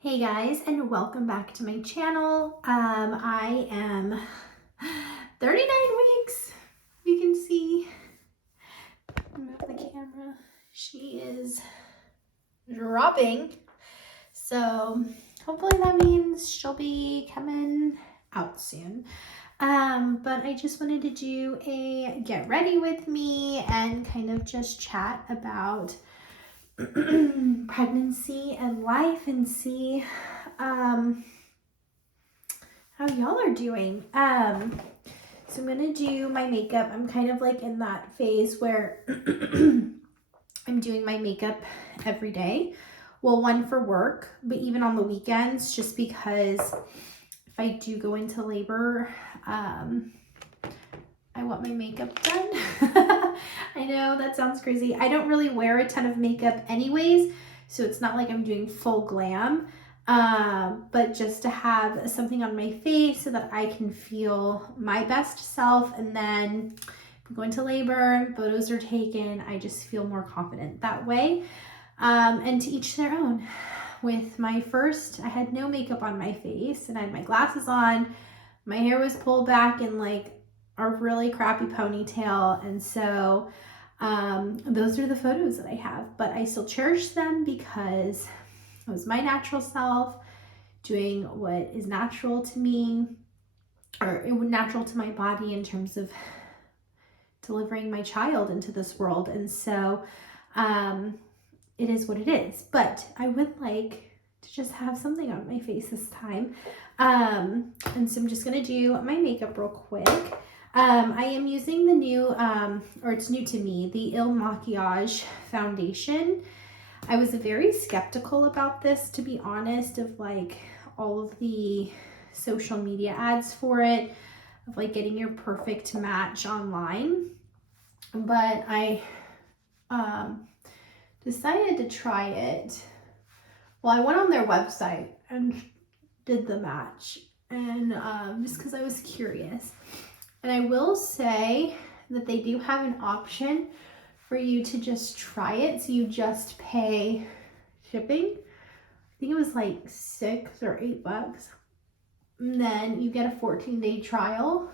Hey guys, and welcome back to my channel. I am 39 weeks. You can see, move the camera. She is dropping. So hopefully that means she'll be coming out soon. But I just wanted to do a get ready with me and kind of just chat about pregnancy and life and see how y'all are doing. So I'm gonna do my makeup. I'm kind of like in that phase where I'm doing my makeup every day. Well, one for work, but even on the weekends, just because if I do go into labor, I want my makeup done. I know that sounds crazy. I don't really wear a ton of makeup anyways, so it's not like I'm doing full glam, but just to have something on my face so that I can feel my best self. And then if I'm going to labor, photos are taken, I just feel more confident that way. And to each their own. With my first, I had no makeup on my face and I had my glasses on. My hair was pulled back in like a really crappy ponytail, and so those are the photos that I have, but I still cherish them because it was my natural self doing what is natural to me, or natural to my body in terms of delivering my child into this world. And so it is what it is, but I would like to just have something on my face this time. And so I'm just gonna do my makeup real quick. I am using the new, or it's new to me, the Il Makiage foundation. I was very skeptical about this, to be honest, of like all of the social media ads for it, of like getting your perfect match online. But I decided to try it. Well, I went on their website and did the match, and just because I was curious. And I will say that they do have an option for you to just try it. So you just pay shipping. I think it was like $6 or $8. And then you get a 14-day trial.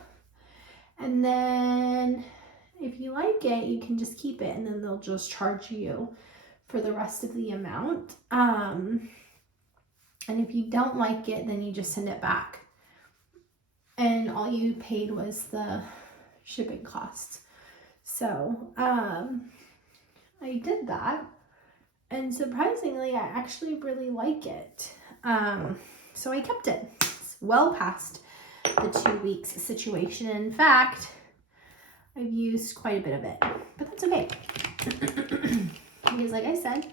And then if you like it, you can just keep it, and then they'll just charge you for the rest of the amount. And if you don't like it, then you just send it back. And all you paid was the shipping costs. So I did that, and surprisingly I actually really like it. So I kept it. It's well past the 2 weeks situation. In fact, I've used quite a bit of it, but that's okay. Because like I said,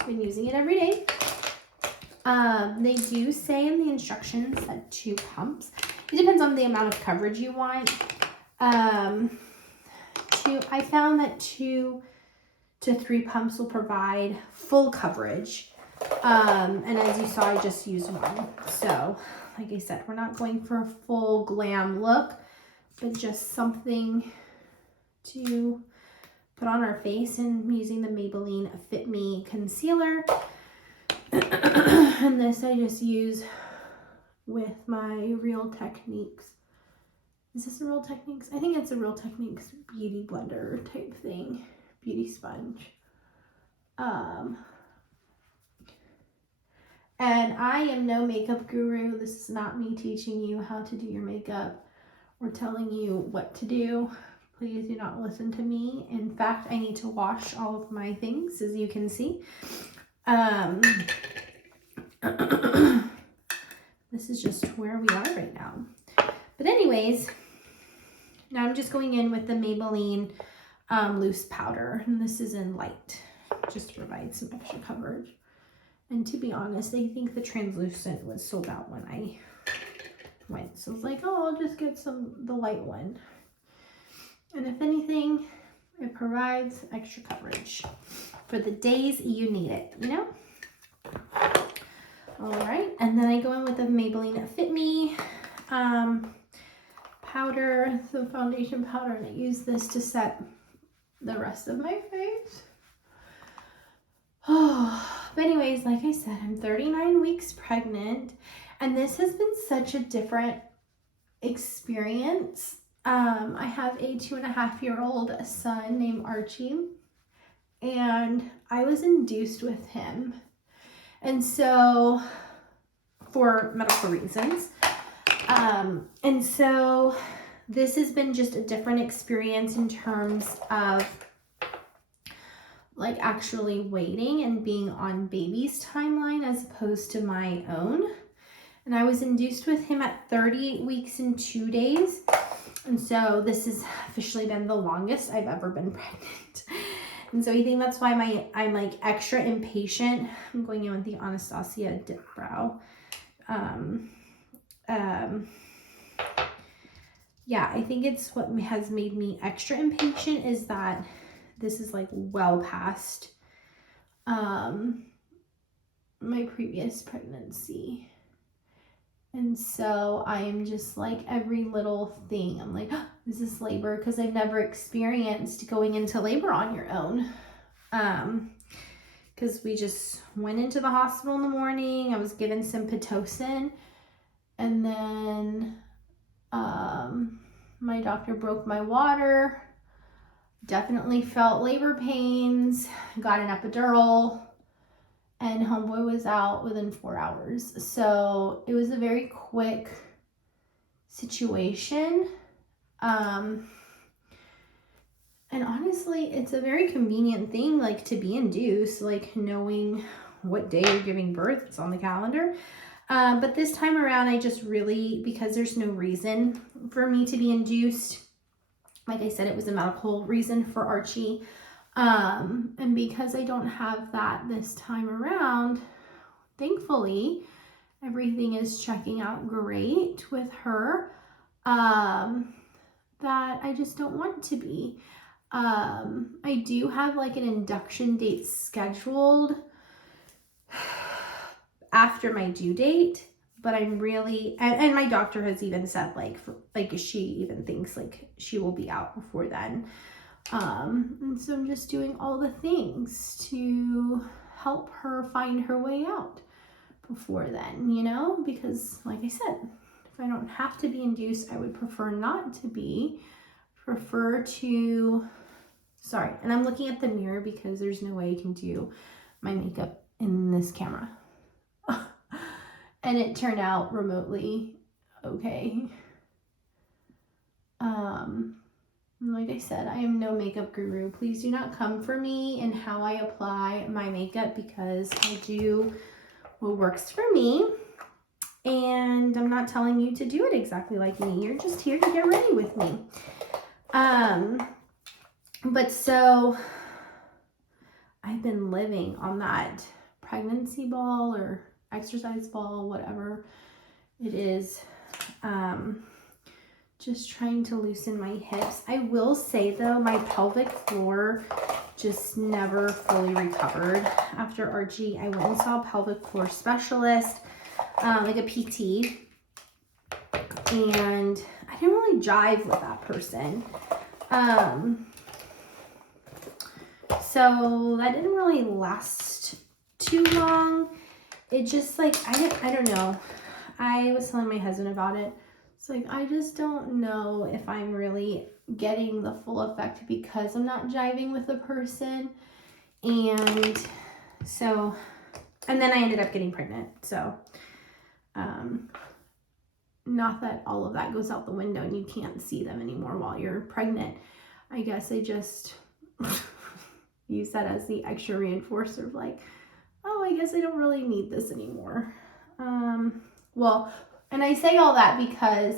I've been using it every day. They do say in the instructions that 2 pumps. It depends on the amount of coverage you want. I found that 2 to 3 pumps will provide full coverage. And as you saw, I just used 1. So, like I said, we're not going for a full glam look, but just something to put on our face. And I'm using the Maybelline Fit Me concealer. And this I just use with my Real Techniques. Is this a Real Techniques? I think it's a Real Techniques beauty blender type thing. Beauty sponge. And I am no makeup guru. This is not me teaching you how to do your makeup or telling you what to do. Please do not listen to me. In fact, I need to wash all of my things, as you can see. This is just where we are right now. But anyways, now I'm just going in with the Maybelline loose powder. And this is in light, just to provide some extra coverage. And to be honest, I think the translucent was sold out when I went. So I was like, oh, I'll just get the light one. And if anything, it provides extra coverage for the days you need it, you know? All right, and then I go in with the Maybelline Fit Me powder, the foundation powder, and I use this to set the rest of my face. Oh, But anyways, like I said, I'm 39 weeks pregnant, and this has been such a different experience. I have a 2.5-year-old son named Archie, and I was induced with him. And so, for medical reasons. And so this has been just a different experience in terms of like actually waiting and being on baby's timeline as opposed to my own. And I was induced with him at 38 weeks and 2 days. And so this has officially been the longest I've ever been pregnant. And so I think that's why I'm like extra impatient. I'm going in with the Anastasia Dip Brow. Yeah, I think it's what has made me extra impatient is that this is like well past my previous pregnancy. And so I am just like every little thing. I'm like, oh, is this labor? Because I've never experienced going into labor on your own. Because we just went into the hospital in the morning. I was given some Pitocin. And then my doctor broke my water. Definitely felt labor pains. Got an epidural. And homeboy was out within 4 hours. So it was a very quick situation. And honestly, it's a very convenient thing, like to be induced, like knowing what day you're giving birth, it's on the calendar. But this time around, I just really, because there's no reason for me to be induced. Like I said, it was a medical reason for Archie. And because I don't have that this time around, thankfully, everything is checking out great with her, that I just don't want to be. I do have like an induction date scheduled after my due date, but I'm really, and my doctor has even said like she even thinks like she will be out before then. And so I'm just doing all the things to help her find her way out before then, you know, because like I said, if I don't have to be induced, I would prefer not to be, sorry, and I'm looking at the mirror because there's no way I can do my makeup in this camera. And it turned out remotely okay. Like I said, I am no makeup guru. Please do not come for me in how I apply my makeup because I do what works for me. And I'm not telling you to do it exactly like me. You're just here to get ready with me. But so I've been living on that pregnancy ball or exercise ball, whatever it is. Just trying to loosen my hips. I will say though, my pelvic floor just never fully recovered after Archie. I went and saw a pelvic floor specialist, like a PT, and I didn't really jive with that person. So that didn't really last too long. It just like, I don't know. I was telling my husband about it. It's like, I just don't know if I'm really getting the full effect because I'm not jiving with the person. And so, and then I ended up getting pregnant. So, not that all of that goes out the window and you can't see them anymore while you're pregnant. I guess I just use that as the extra reinforcer of like, oh, I guess I don't really need this anymore. Well, and I say all that because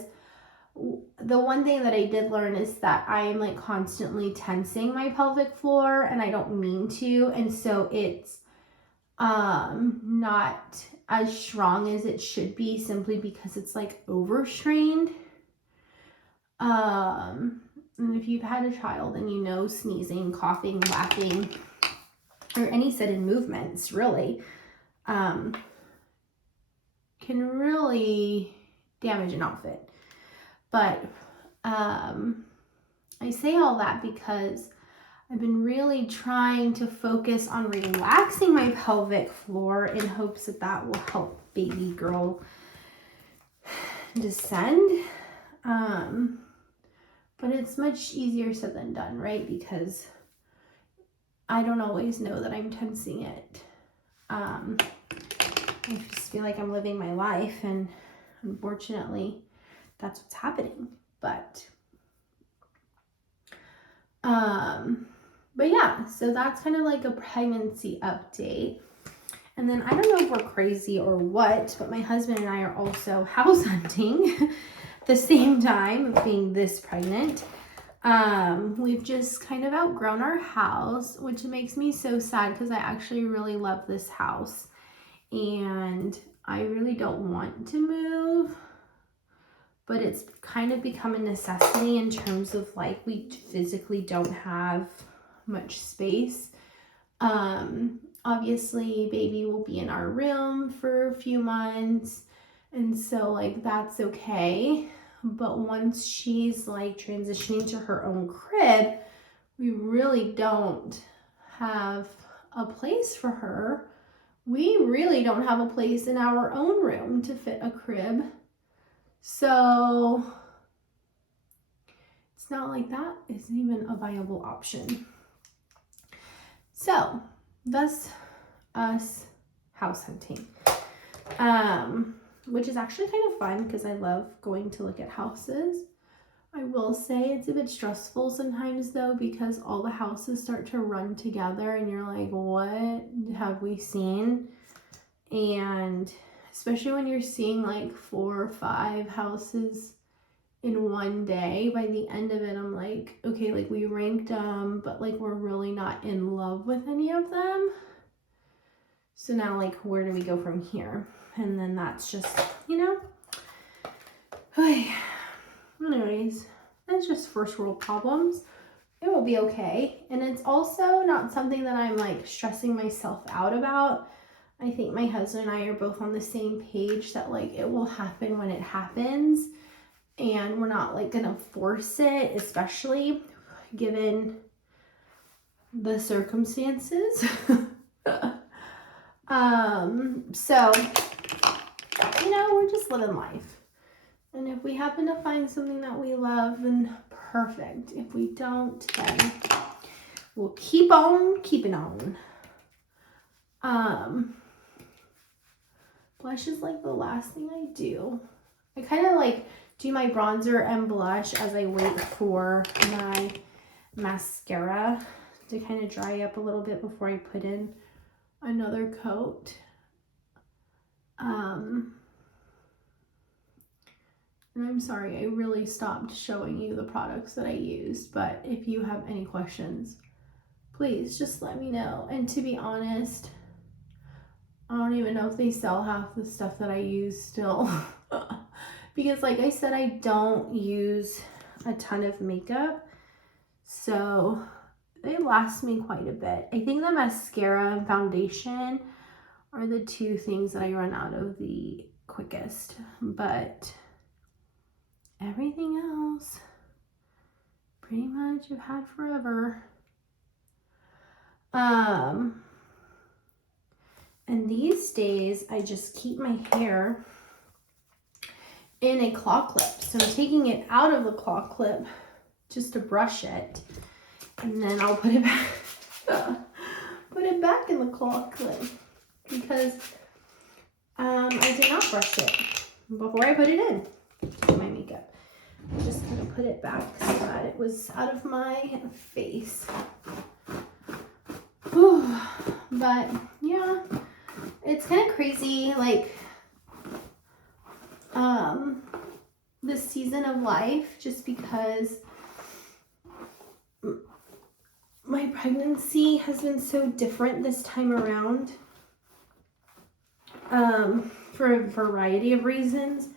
the one thing that I did learn is that I am like constantly tensing my pelvic floor and I don't mean to. And so it's not as strong as it should be simply because it's like overstrained. And if you've had a child and you know sneezing, coughing, laughing, or any sudden movements really, can really damage an outfit. But I say all that because I've been really trying to focus on relaxing my pelvic floor in hopes that that will help baby girl descend. But it's much easier said than done, right? Because I don't always know that I'm tensing it. I just feel like I'm living my life, and unfortunately that's what's happening. But yeah, so that's kind of like a pregnancy update. And then I don't know if we're crazy or what, but my husband and I are also house hunting at the same time of being this pregnant. We've just kind of outgrown our house, which makes me so sad because I actually really love this house and I really don't want to move, but it's kind of become a necessity in terms of like we physically don't have much space. Obviously baby will be in our room for a few months, and so like that's okay. But once she's like transitioning to her own crib, we really don't have a place for her. We really don't have a place in our own room to fit a crib. So it's not like that is even a viable option. So that's us house hunting, which is actually kind of fun because I love going to look at houses. I will say it's a bit stressful sometimes though, because all the houses start to run together and you're like, what have we seen? And especially when you're seeing like 4 or 5 houses in one day, by the end of it, I'm like, okay, like we ranked them, but like we're really not in love with any of them. So now like, where do we go from here? And then that's just, you know, anyways, that's just first world problems. It will be okay. And it's also not something that I'm like stressing myself out about. I think my husband and I are both on the same page that like it will happen when it happens. And we're not like gonna force it, especially given the circumstances. So, you know, we're just living life. And if we happen to find something that we love, then perfect. If we don't, then we'll keep on keeping on. Blush is like the last thing I do. I kind of like do my bronzer and blush as I wait for my mascara to kind of dry up a little bit before I put in another coat. And I'm sorry, I really stopped showing you the products that I used, but if you have any questions, please just let me know. And to be honest, I don't even know if they sell half the stuff that I use still. Because like I said, I don't use a ton of makeup, so they last me quite a bit. I think the mascara and foundation are the 2 things that I run out of the quickest, but everything else pretty much I've had forever. And these days I just keep my hair in a claw clip. So I'm taking it out of the claw clip just to brush it, and then I'll put it back in the claw clip because I did not brush it before I put it in to do my makeup. I'm just gonna put it back so that it was out of my face. Whew. But yeah, it's kind of crazy, like this season of life, just because my pregnancy has been so different this time around, for a variety of reasons,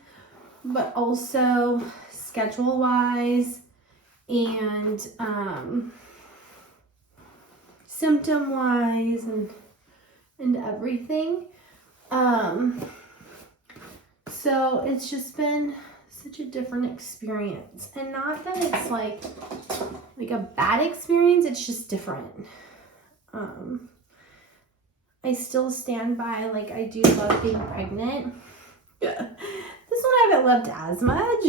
but also schedule wise and symptom wise and everything. So it's just been such a different experience, and not that it's like like a bad experience. It's just different. I still stand by, like, I do love being pregnant. This one I haven't loved as much.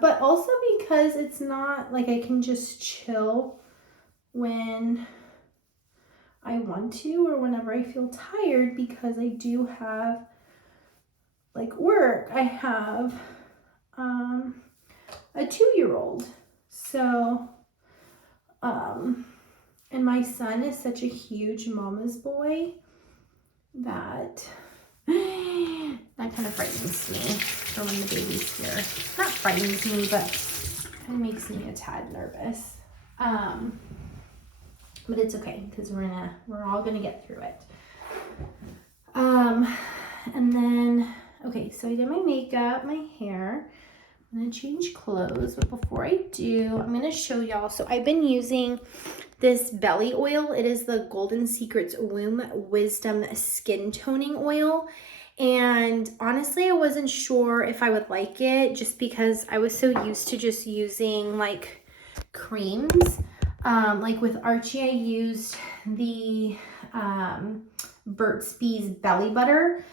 But also because it's not like I can just chill when I want to or whenever I feel tired, because I do have like work. I have a 2-year-old. So, and my son is such a huge mama's boy that that kind of frightens me for when the baby's here. Not frightens me, but kind of makes me a tad nervous. But it's okay because we're all gonna get through it. And then, okay, so I did my makeup, my hair. I'm gonna change clothes, but before I do, I'm gonna show y'all. So I've been using this belly oil. It is the Golden Secrets Womb Wisdom Skin Toning Oil. And honestly, I wasn't sure if I would like it just because I was so used to just using like creams. Like with Archie, I used the Burt's Bees Belly Butter.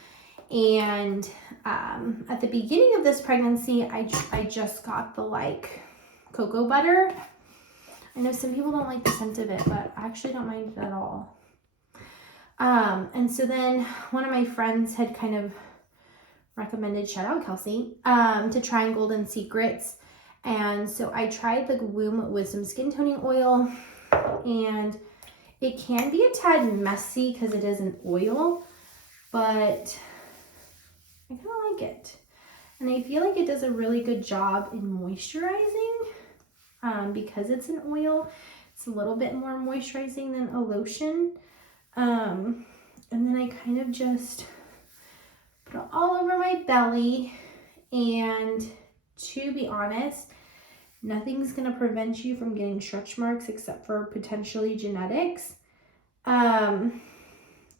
And at the beginning of this pregnancy, I just got the like cocoa butter. I know some people don't like the scent of it, but I actually don't mind it at all. And so then one of my friends had kind of recommended, shout out Kelsey, to try Golden Secrets. And so I tried the Grwm Wisdom Skin Toning Oil, and it can be a tad messy because it is an oil, but I kind of like it. And I feel like it does a really good job in moisturizing because it's an oil. It's a little bit more moisturizing than a lotion. And then I kind of just put it all over my belly. And to be honest, nothing's going to prevent you from getting stretch marks except for potentially genetics.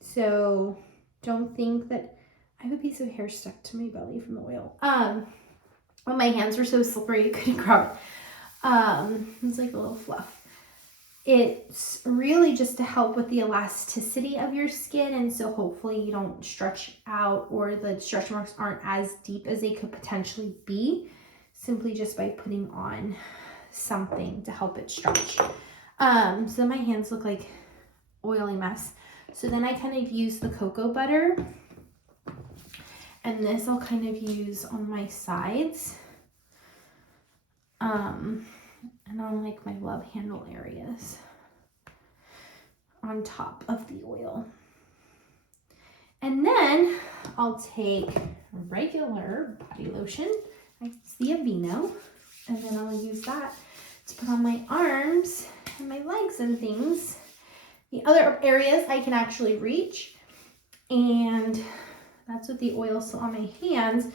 So don't think that I have a piece of hair stuck to my belly from the oil. When my hands were so slippery, I couldn't grab it. It was like a little fluff. It's really just to help with the elasticity of your skin, and so hopefully you don't stretch out or the stretch marks aren't as deep as they could potentially be, simply just by putting on something to help it stretch. So my hands look like oily mess. So then I kind of use the cocoa butter, and this I'll kind of use on my sides. And on like my love handle areas on top of the oil. And then I'll take regular body lotion, it's the Aveeno, and then I'll use that to put on my arms and my legs and things. The other areas I can actually reach, and that's with the oil still on my hands.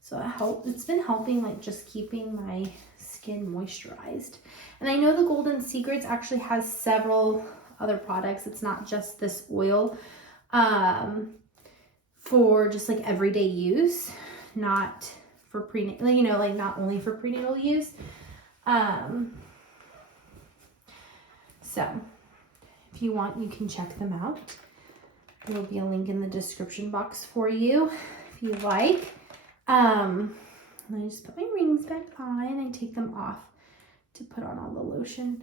So it's been helping like just keeping my skin moisturized. And I know the Golden Secrets actually has several other products. It's not just this oil for just like everyday use, not for prenatal, you know, like not only for prenatal use. So if you want, you can check them out. There will be a link in the description box for you if you like. And I just put my rings back on and I take them off to put on all the lotion.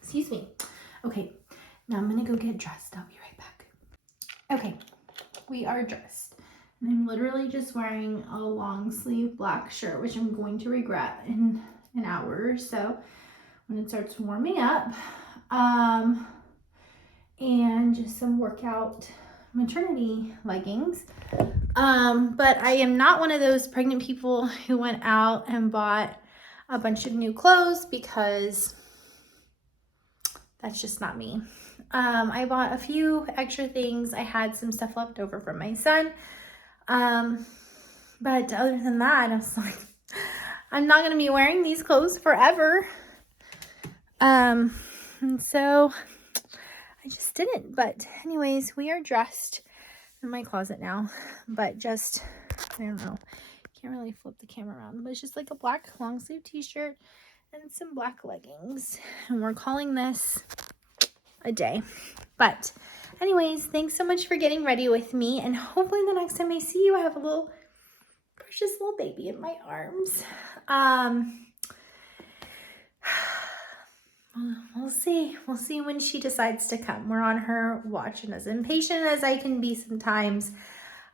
Excuse me. Okay, now I'm gonna go get dressed. I'll be right back. Okay, we are dressed. And I'm literally just wearing a long sleeve black shirt, which I'm going to regret in an hour or so when it starts warming up. And just some workout maternity leggings. But I am not one of those pregnant people who went out and bought a bunch of new clothes because that's just not me. I bought a few extra things. I had some stuff left over from my son. But other than that, I was like, I'm not going to be wearing these clothes forever. And so I just didn't. But anyways, we are dressed in my closet now, but just, I don't know, Can't really flip the camera around, but it's just like a black long sleeve t-shirt and some black leggings. And we're calling this a day. But anyways, thanks so much for getting ready with me. And hopefully the next time I see you, I have a little precious little baby in my arms. We'll see. We'll see when she decides to come. We're on her watch, and as impatient as I can be sometimes,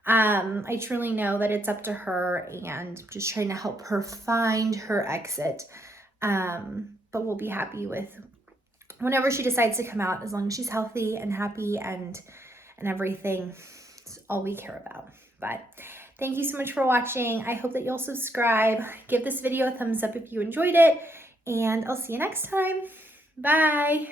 I truly know that it's up to her and just trying to help her find her exit. But we'll be happy with whenever she decides to come out, as long as she's healthy and happy and everything. It's all we care about. But thank you so much for watching. I hope that you'll subscribe. Give this video a thumbs up if you enjoyed it, and I'll see you next time. Bye.